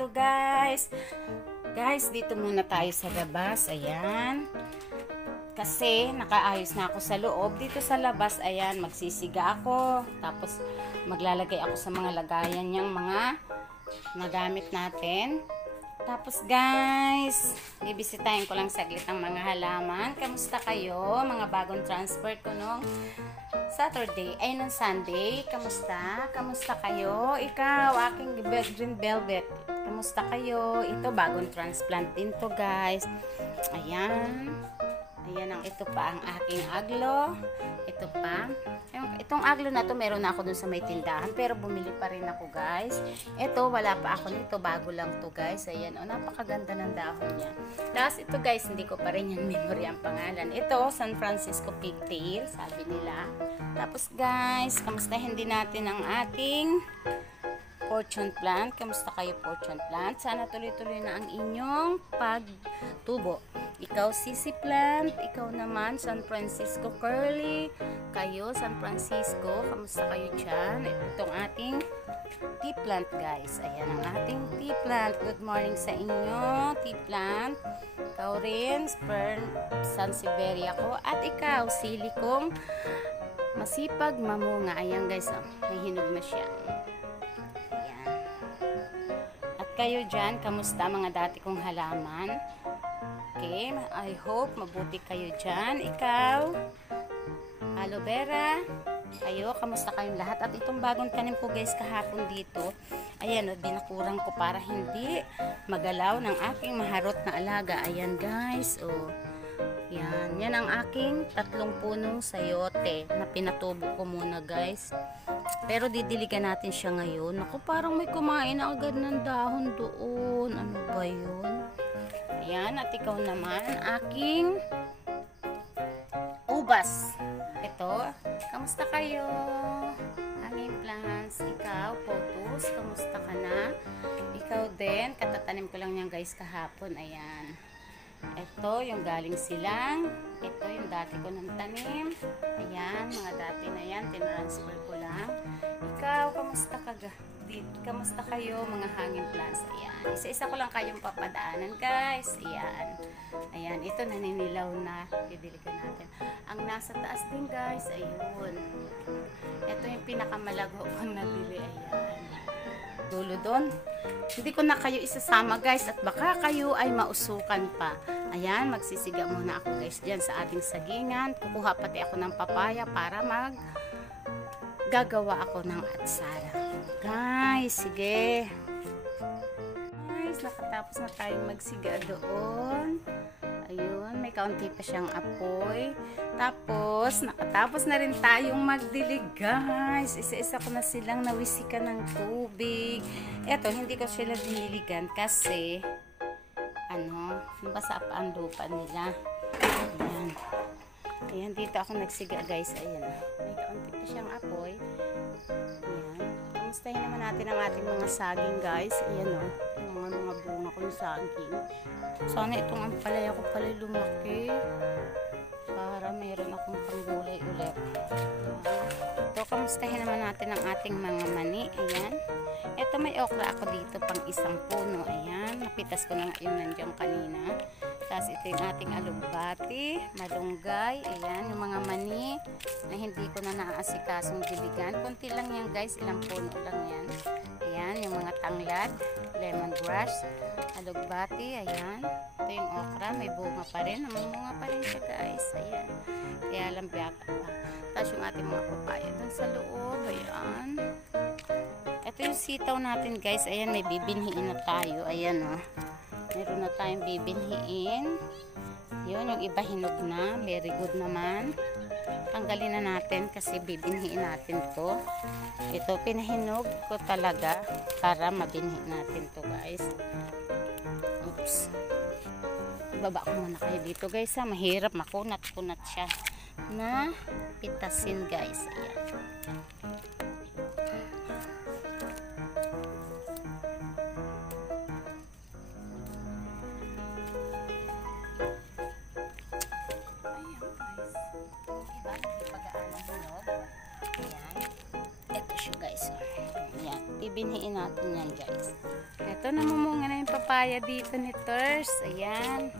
dito guys. Guys, dito muna tayo sa labas. Ayan. Kasi nakaayos na ako sa loob. Dito sa labas, ayan, magsisiga ako. Tapos maglalagay ako sa mga lagayan niyang mga nagamit natin. Tapos guys, bibisitahin ko lang saglit ang mga halaman. Kamusta kayo? Mga bagong transfer ko nung Saturday, ay nung Sunday. Kamusta? Kamusta kayo? Ikaw, aking green velvet. Kamusta kayo? Ito, bagong transplant din to guys. Ayan. Ayan ang ito pa ang aking aglo. Ito pa. Itong aglo na to meron na ako dun sa may tindahan. Pero bumili pa rin ako guys. Ito wala pa ako nito. Bago lang to guys. Ayan. O, napakaganda ng dahon niya. Tapos ito guys, hindi ko pa rin yan memory ang pangalan. Ito, San Francisco Pigtail. Sabi nila. Tapos guys, kamustahin din natin ang ating fortune plant. Kamusta kayo fortune plant? Sana tuloy-tuloy na ang inyong pagtubo. Ikaw, Sisi Plant. Ikaw naman, San Francisco Curly. Kayo, San Francisco. Kamusta kayo dyan? Itong ating tea plant, guys. Ayan ang ating tea plant. Good morning sa inyo, tea plant. Ikaw rin, Spern Sansevieria ko. At ikaw, silikong masipag mamunga. Ayan, guys. Oh, may hinog na siya. Ayan. At kayo dyan, kamusta mga dati kong halaman? Okay, I hope mabuti kayo dyan. Ikaw, aloe vera, kayo, kamusta kayong lahat? At itong bagong tanim ko guys kahapon dito, ayan, binakurang ko para hindi magalaw ng aking maharot na alaga. Ayan guys, oh, yan ang aking 3 punong sayote na pinatubo ko muna guys. Pero didiligan natin siya ngayon. Ako, parang may kumain na agad ng dahon doon. Ano ba yun? Ayan, at ikaw naman, aking ubas. Ito, kamusta kayo? Aming plants. Ikaw, potus, kamusta ka na? Ikaw din, katatanim ko lang yan guys kahapon. Ayan. Ito, yung galing silang. Ito, yung dati ko ng tanim. Ayan, mga dati na yan, tinransfer ko lang. Ikaw, kamusta ka kamusta kayo mga hanging plants? Ayan. Isa-isa ko lang kayong papadaanan guys. Ayan. Ayan. Ito naninilaw na. Didiligan natin. Ang nasa taas din guys. Ayun. Ito yung pinakamalago kong nabili. Ayan. Dulo doon. Hindi ko na kayo isasama guys. At baka kayo ay mausukan pa. Ayan. Magsisiga muna ako guys dyan sa ating sagingan. Kukuha pati ako ng papaya para gagawa ako ng atsara. Guys, sige. Guys, nakatapos na tayong magsiga doon. Ayun, may kaunti pa siyang apoy. Tapos, nakatapos na rin tayong magdilig, guys. Isa-isa ko na silang nawisikan ng tubig. Eto, hindi ko sila diniligan kasi basa pa ang lupa nila. Ayan. Ayan, dito ako nagsiga, guys. Ayan. May kaunti pa siyang apoy. Ayan. Kamustahin naman natin ang ating mga saging guys. Ayan o. Yung mga bunga ko ng saging. Sana itong ampalaya ko pala lumaki. Para mayroon akong panggulay ulit. Ito, kamustahin naman natin ang ating mga mani. Ayan. Ito, may okra ako dito pang 1 puno. Ayan. Napitas ko na nga yung nandiyan kanina. Tapos ito yung ating alugbati, malunggay, ayan, yung mga mani na hindi ko na naasikasong diligan. Kunti lang yan guys, ilang puno lang yan. Ayan, yung mga tanglad, lemongrass, alugbati, ayan. Ito yung okra, may bunga pa rin. Namunga pa rin siya guys, ayan. Kaya lang biyaka pa. Tapos yung ating mga papaya dun sa loob, ayan. Ito yung sitaw natin guys, ayan, may bibinhiin na tayo, ayan o. Meron na tayong bibinhiin. Yun, yung iba hinog na. Very good naman. Tanggalin na natin kasi bibinhiin natin to. Ito, pinahinog ko talaga para mabinhi natin to guys. Oops. Ibaba ko muna kayo dito guys ha. Mahirap, makunat-kunat siya. Na pitasin guys. Ayan. bibinhiin natin yan, guys. Ito, namumunga na yung papaya dito ni Ters. Ayan.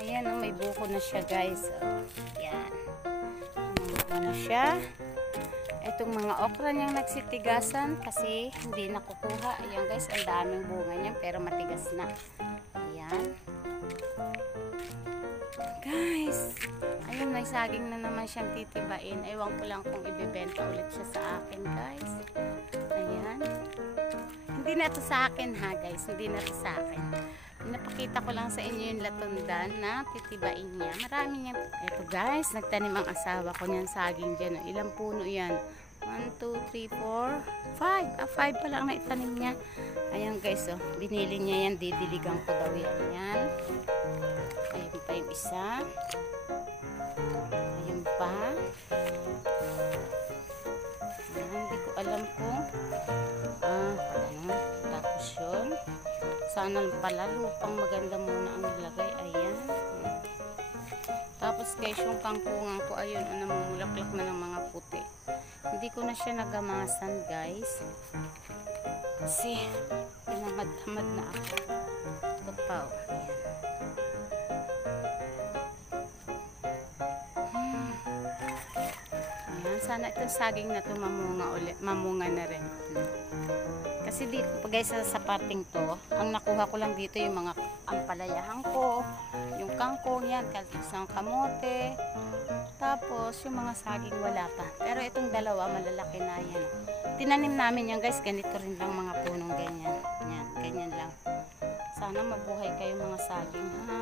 Ayan, oh, may buko na siya, guys. Oh, ayan. Namumunga na siya. Itong mga okra niyang nagsitigasan kasi hindi nakukuha. Ayan, guys, ang daming bunga niya pero matigas na. Ayan. Guys, ayun, may saging na naman siyang titibain. Ewan ko lang kung ibibenta ulit siya sa akin, guys. Ayan. Hindi na ito sa akin, ha, guys. Hindi na ito sa akin. Napakita ko lang sa inyo yung latundan na titibain niya. Marami niya. Ito, guys, nagtanim ang asawa ko niyan saging dyan. Ilang puno yan? 1, 2, 3, 4, 5. 5 pa lang na itanim niya. Ayan, guys, oh. Binili niya yan. Didiligan ko daw yan. Ayan. Ayun pa yung isa. Ayun pa. Ayan, hindi ko alam kung ano. Tapos yun. Sana pala lupang maganda muna ang nilagay. Ayan. Tapos guys, yung kangkungan ko, ayun, namumulaklak na ng mga puti. Hindi ko na siya nagamasan, guys. Kasi pinamad-hamad na ako. Ito pa, oh. Ayan. Sana itong saging na ito mamunga na rin. Kasi dito, guys, sa parting to, ang nakuha ko lang dito yung mga ampalayahan ko, yung kangkong yan, kaltusang kamote, tapos yung mga saging wala pa. Pero itong dalawa, malalaki na yan. Tinanim namin yan, guys, ganito rin lang mga punong ganyan. Yan, ganyan lang. Sana mabuhay kayo mga saging, ha?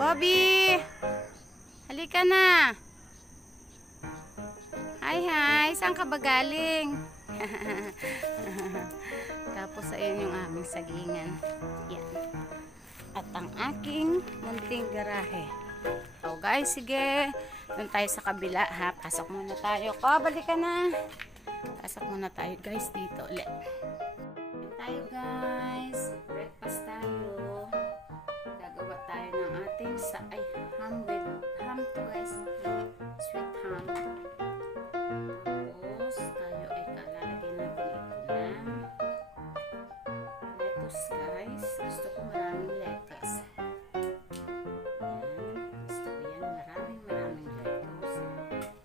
Kobe! Halika na! Hi! Saan ka ba galing? Tapos ayun yung aming sagingan. Yan. At ang aking munting garahe. So guys, sige. Doon tayo sa kabila, ha. Pasok muna tayo. Balik ka na. Pasok muna tayo, guys, dito ulit. Tayo, guys. Breakfast tayo. Gagawa tayo ng ating ham to, guys. Sweet ham. Tapos, tayo ay kalalagay natin ito na lettuce, guys. Gusto ko maraming lettuce. Ayan. Gusto ko yan. Maraming lettuce.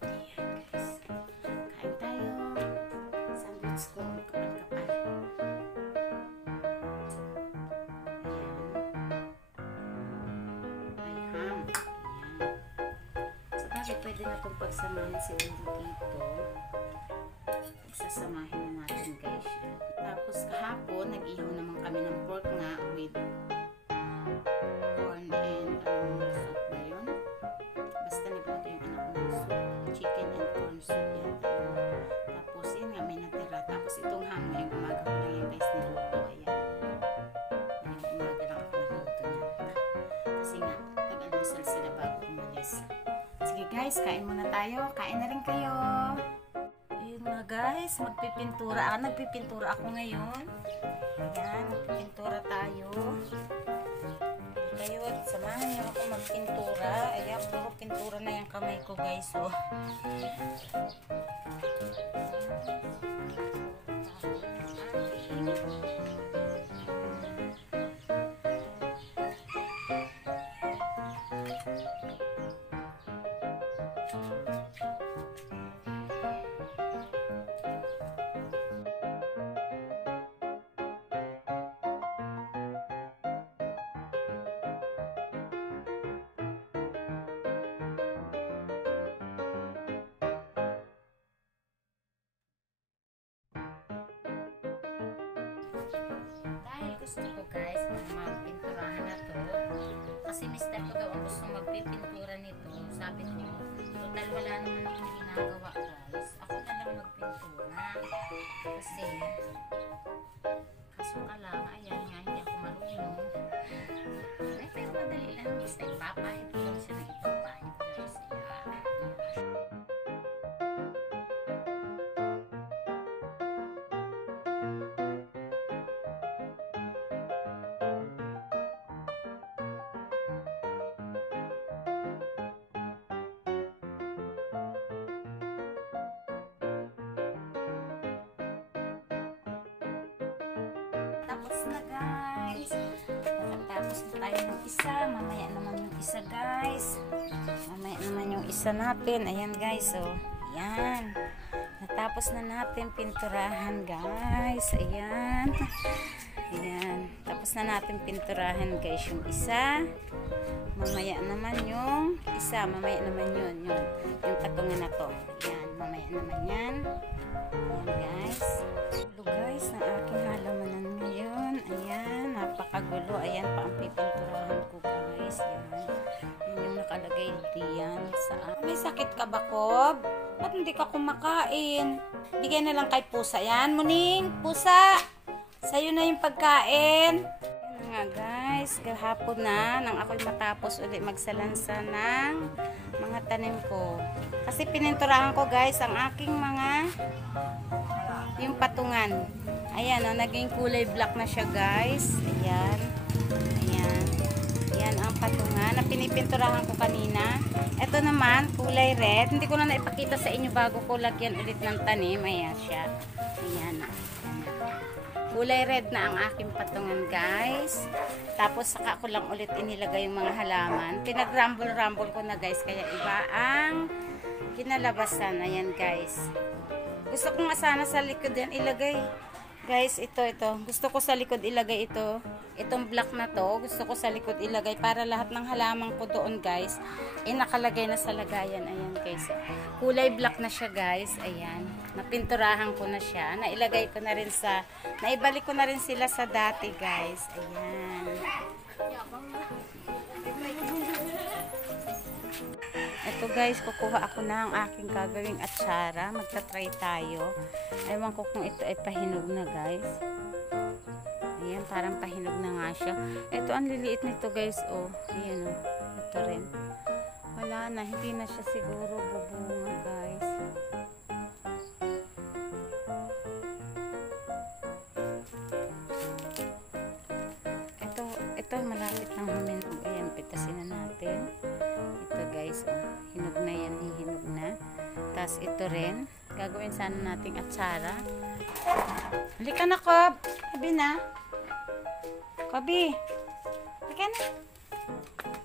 Ayan, guys. Kain tayo. Sandwich ko ang kapal-kapal. Ayan. May ham. Ayan. Sabagay, pwede na itong pagsamahin si Ulo dito. Isasamahin na natin, guys. Tapos kahapon, nag-ihaw naman kami ng pork nga with corn and soup ba yun? Basta nagluto yung anak ko ng soup. Chicken and corn soup yan. Tapos yun nga, may natira. Tapos itong ham ngayong umaga ko lang yung guys niluto. Ayan. Ngayong umaga lang ako nagluto niya. Kasi nga, nag-almusal sila bago umalis. Sige guys, kain muna tayo. Kain na rin kayo. Ayun na guys, magpipintura. Nagpipintura ako ngayon. Ayan, magpipintura tayo. Kayo, samahan niyo ako magpintura. Ayan, puro pintura na yung kamay ko guys. Oh. Dahil gusto ko guys, magpinturahan na to. Kasi mister ko daw ang gusto magpipintura nito. Sabi ko, total wala naman akong ginagawa guys. Ako na lang magpintura. Kasi, kaso ka lang, ayan nga, hindi ako marunong. Ay, pero madali lang. Basta ipapahit ko lang siya na ipapahit guys. Ayan. Tapos na guys. Nakatapos na tayo ng isa. Mamaya naman yung isa guys. Mamaya naman yung isa natin. Ayan guys. So, ayan. Natapos na natin pinturahan guys. Ayan. Ayan. Tapos na natin pinturahan guys yung isa. Mamaya naman yung isa. Mamaya naman yun. Yung patungan na to. Ayan. Mamaya naman yan. Ayan guys. Gulo guys ng aking halamanan ngayon. Ayan. Napakagulo. Ayan pa ang pipinturahan ko guys. Ayan. Yun yung nakalagay diyan sa... May sakit ka ba, Kob? Ba't hindi ka kumakain? Bigay na lang kay Pusa. Yan, Muning. Pusa! Sa'yo na yung pagkain. Yan nga guys. Gahapon na nang ako'y matapos ulit magsalansa ng mga tanim ko. Kasi pininturahan ko guys ang aking mga yung patungan. Ayan o, naging kulay black na siya guys. Ayan. Ayan. Ayan ang patungan na pinipinturahan ko kanina. Ito naman, kulay red. Hindi ko na naipakita sa inyo bago ko lagyan ulit ng tanim. Ayan siya. Ayan na. Kulay red na ang aking patungan guys. Tapos saka ko lang ulit inilagay yung mga halaman. Pinag-rumble-rumble ko na guys. Kaya iba ang kinalabasan. Ayan guys. Gusto ko nga sana sa likod yan ilagay. Guys, ito. Gusto ko sa likod ilagay ito. Itong black na to, gusto ko sa likod ilagay para lahat ng halaman ko doon guys, nakalagay na sa lagayan. Ayan guys. Kulay black na siya guys. Ayan. Napinturahan ko na siya. Naibalik ko na rin sila sa dati guys. Ayan. Ito guys, kukuha ako na ang aking gagawing atsara. Magta-try tayo. Ewan ko kung ito ay pahinog na guys. Ayan, parang pahinog na nga siya. Ito, ang liliit nito guys. Oh, ayan oh. Ito rin. Wala na, hindi na siya siguro bubunga guys. Ito malapit ng huminog. Ayan, pitasin na natin. Ito guys, oh, hinog na yan, hinog na. Tapos ito rin, gagawin sana nating atsara. Halika na, Kob. Sabi na. Kobi, halika na.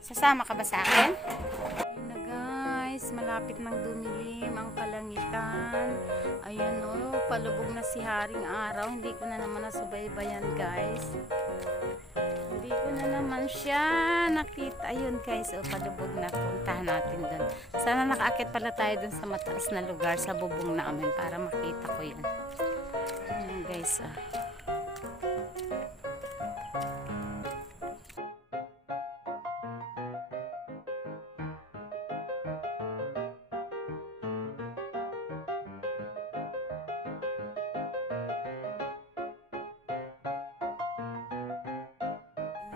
Sasama ka ba sa akin? Ayan na guys, malapit nang dumilim ang kalangitan. Ayan o, palubog na si Haring Araw. Hindi ko na naman nasubaybayan guys. Hindi ko na naman siya nakita. Ayun guys, oh, palubog na. Puntahan natin dun. Sana nakaakit pala tayo dun sa mataas na lugar sa bubong namin para makita ko yun. Ayun guys, oh.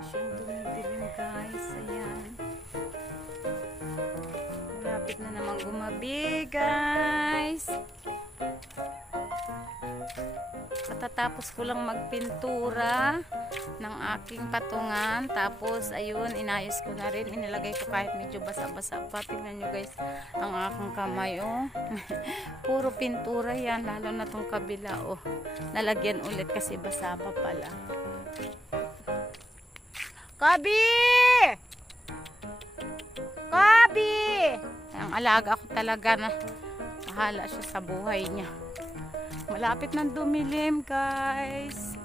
Siyang dumidilim guys. Ayan. Malapit na naman gumabi guys. Katatapos ko lang magpintura ng aking patungan. Tapos ayun, inayos ko na rin. Inilagay ko kahit medyo basa-basa pa. Tingnan nyo guys ang aking kamay. Oh. Puro pintura yan. Lalo na tong kabila. Oh. Nalagyan ulit kasi basa pa pala. Kobi! Kobi! Ang alaga ko talaga na bahala siya sa buhay niya. Malapit ng dumilim guys.